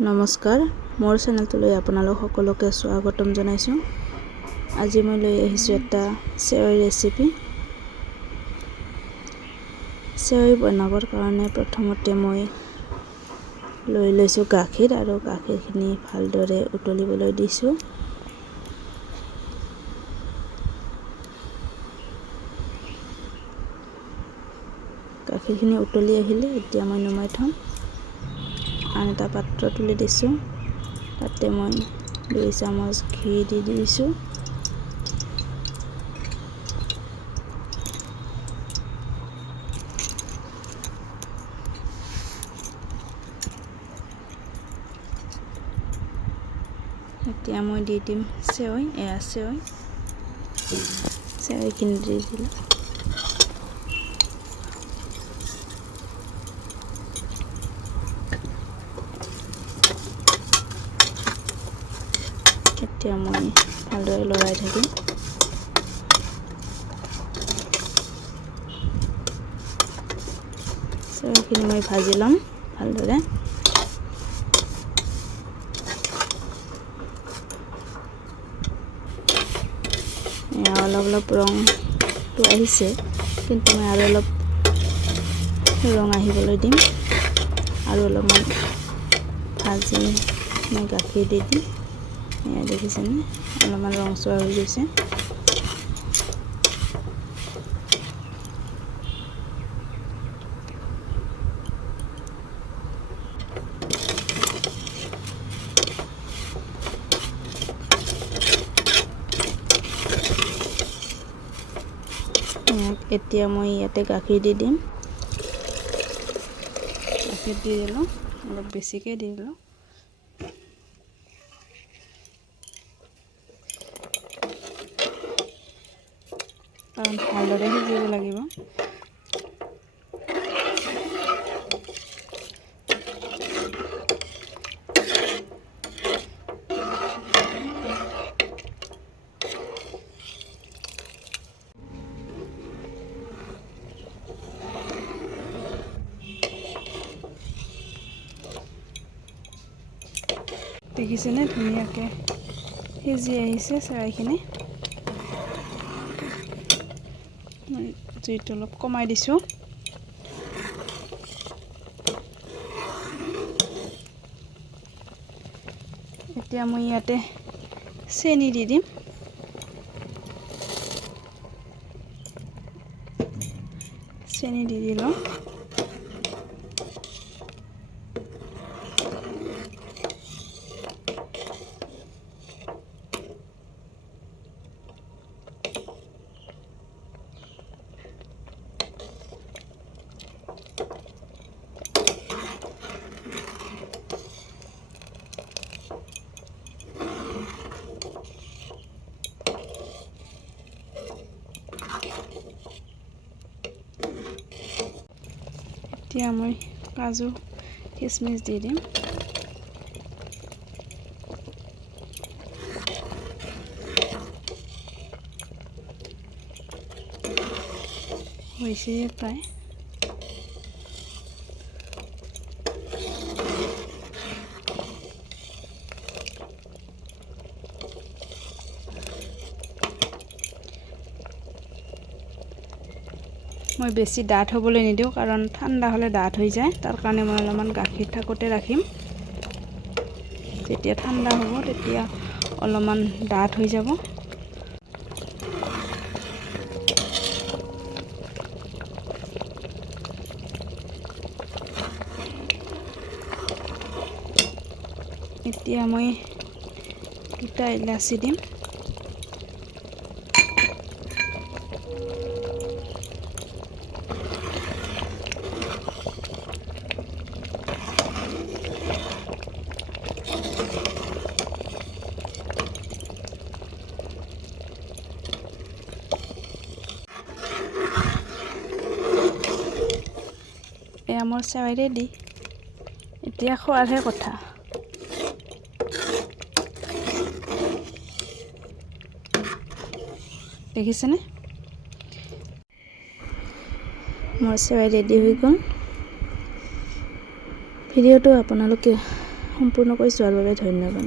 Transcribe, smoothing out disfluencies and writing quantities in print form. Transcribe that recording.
নমস্কাৰ, মোৰ চেনেলটোলৈ আপোনালোক সকলোকে স্বাগতম জনাইছোঁ। আজি মই লৈ আহিছোঁ এটা চেৱৈ ৰেচিপি। চেৱৈ বনাবৰ কাৰণে প্ৰথমতে মই লৈ লৈছোঁ গাখীৰ আৰু গাখীৰখিনি ভালদৰে উতলিবলৈ দিছোঁ। গাখীৰখিনি উতলি আহিলে এতিয়া মই নমাই থ'ম। আন এটা পাত্ৰ তুলি দিছোঁ, তাতে মই 2 চামুচ ঘি দি দিছোঁ। এতিয়া মই দি দিম চেৱৈ, চেৱৈখিনি দি দিলোঁ। এতিয়া মই ভালদৰে লৰাই থাকিম। চেৱৈখিনি মই ভাজি ল'ম ভালদৰে। অলপ ৰংটো আহিছে, কিন্তু মই আৰু অলপ ৰং আহিবলৈ দিম। আৰু অলপমান ভাজি মই গাখীৰ দি দিম। এয়া দেখিছেনে, অলপমান ৰংচোৱা হৈ গৈছে। এতিয়া মই ইয়াতে গাখীৰ দি দিম। গাখীৰ দি দিলোঁ, অলপ বেছিকৈ দি দিলোঁ। কাৰণ ভালদৰে সিজিব লাগিব। দেখিছেনে, ধুনীয়াকৈ সিজি আহিছে চেৱৈখিনি। জুইটো অলপ কমাই দিছোঁ। এতিয়া মই ইয়াতে চেনি দি দিম। চেনি দি দিলোঁ। এতিয়া মই কাজু কিচমিচ দি দিম। হৈছে প্ৰায়। মই বেছি ডাঠ হ'বলৈ নিদিওঁ, কাৰণ ঠাণ্ডা হ'লে ডাঠ হৈ যায়। তাৰ কাৰণে মই অলপমান গাখীৰ থাকোঁতে ৰাখিম। যেতিয়া ঠাণ্ডা হ'ব তেতিয়া অলপমান ডাঠ হৈ যাব। এতিয়া মই 2টা ইলাচি দিম। এয়া মোৰ চেৱৈ ৰেডি। এতিয়া খোৱাৰহে কথা। দেখিছেনে, মোৰ চেৱৈ ৰেডি হৈ গ'ল। ভিডিঅ'টো আপোনালোকে সম্পূৰ্ণকৈ চোৱাৰ বাবে ধন্যবাদ।